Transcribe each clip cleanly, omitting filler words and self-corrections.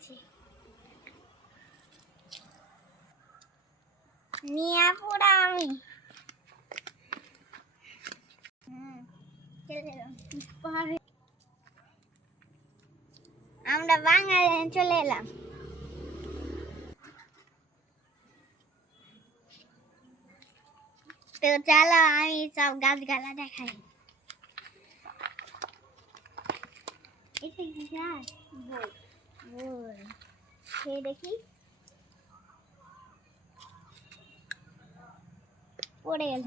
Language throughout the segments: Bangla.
যাচ্ছে নিয়া পুরা আমি আমরা বাঙালি চলে এলাম। তো চলো আমি সব গাছগালা দেখাই। এটা কি গাছ? বল খেয়ে দেখি। পড়ে গেল।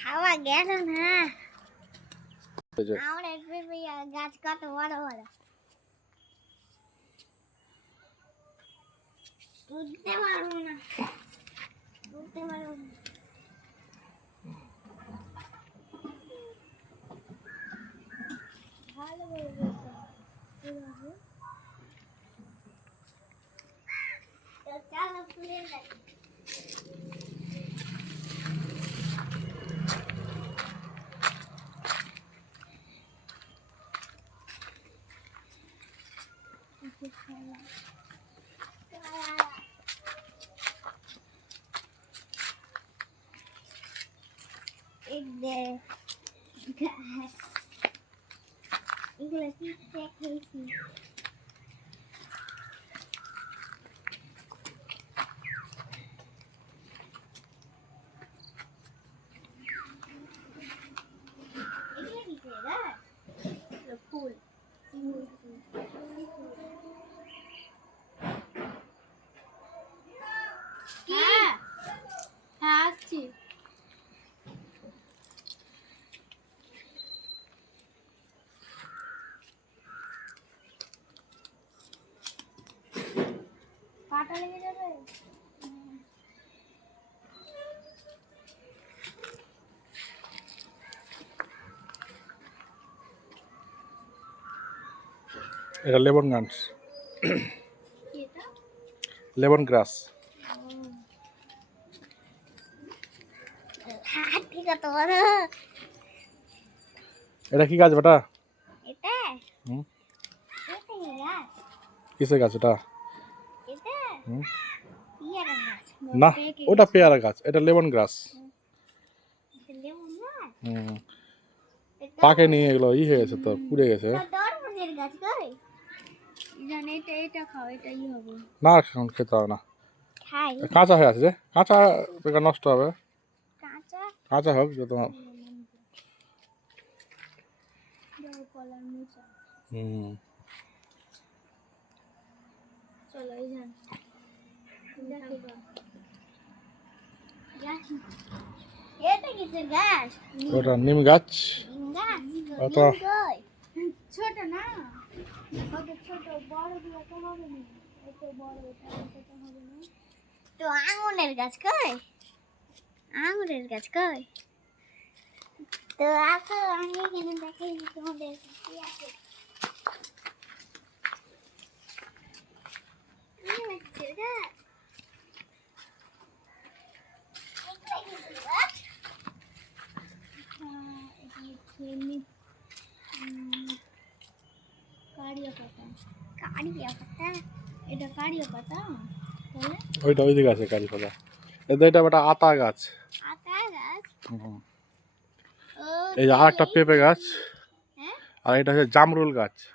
খাওয়া গেল না। আমরা গাছ কত বড় বড় তুলতে পারবো না, তুলতে পারবো না। ভালো চালো তুলে দেখ। এগুলো কি দেখেছি ফুল আসছি। কাটা লেগে যাবে। এটা লেমন গাছ, লেমন গ্রাস। এটা কি গাছ বেটা? এটা হুম, এটা কি গাছ? কিসের গাছ এটা? এটা হুম, পেয়ারা গাছ। না ওটা পেয়ারা গাছ, এটা লেমন গ্রাস। এটা লেমন গাছ। হুম, পাকে নিয়ে এগুলো হয়ে গেছে, তো পুড়ে গেছে। তরমুজের গাছ কই? জানি এটা খাও, এটাই হবে না এখন খেতে হবে না, খাই। কাঁচা হয়ে আছে যে, কাঁচা বেকার নষ্ট হবে। কাঁচা কাঁচা হোক যে তোমার। কলার মোচা। হুম, চলো এই যান এটা কিসের গাছ? ওটা নিম গাছ। নিম গাছ। অত ছোট না, কত ছোট, বড় গুলো তো হবে না, এত বড় এটা ছোট হবে না। তো আঙুরের গাছ কই? আঙুরের গাছ কই? তো আসো আমি এখানে দেখাই তোমাদের কি আছে। এটা কারিয়া পাতা বলে। ওইটা ওইদিকে আছে কারি পাতা। এটা বেটা আতা গাছ। আতা গাছ। হুম, ও এই যে আর একটা পেঁপে গাছ, হ্যাঁ আর এটা হচ্ছে জামরুল গাছ।